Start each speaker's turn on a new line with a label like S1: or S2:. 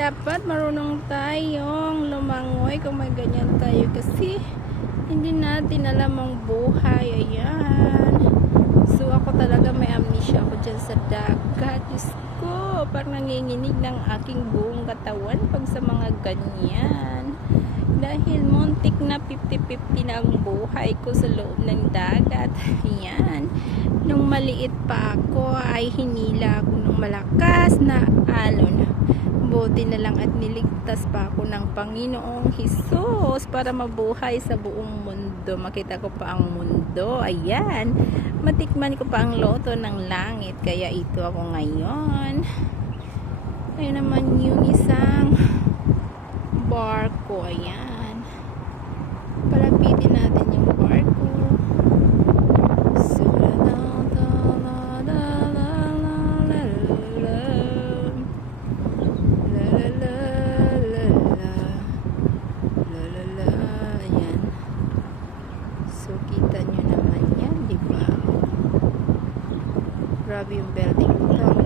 S1: dapat marunong tayong lumangoy kung may ganyan tayo kasi hindi natin alam ang buhay. Ayan. So ako talaga may amnesia ako dyan sa dagat. Diyos ko, parang nanginginig ng aking buong katawan pag sa mga ganyan. Dahil muntik na 50-50 na ang buhay ko sa loob ng dagat. Ayan. Nung maliit pa ako ay hinila ako ng malakas na alon. Buti na lang at niligtas pa ako ng Panginoong Hesus para mabuhay sa buong mundo. Makita ko pa ang mundo. Ayan. Matikman ko pa ang loto ng langit. Kaya ito ako ngayon. Ayun naman yung isang
S2: Grabe yung building nito.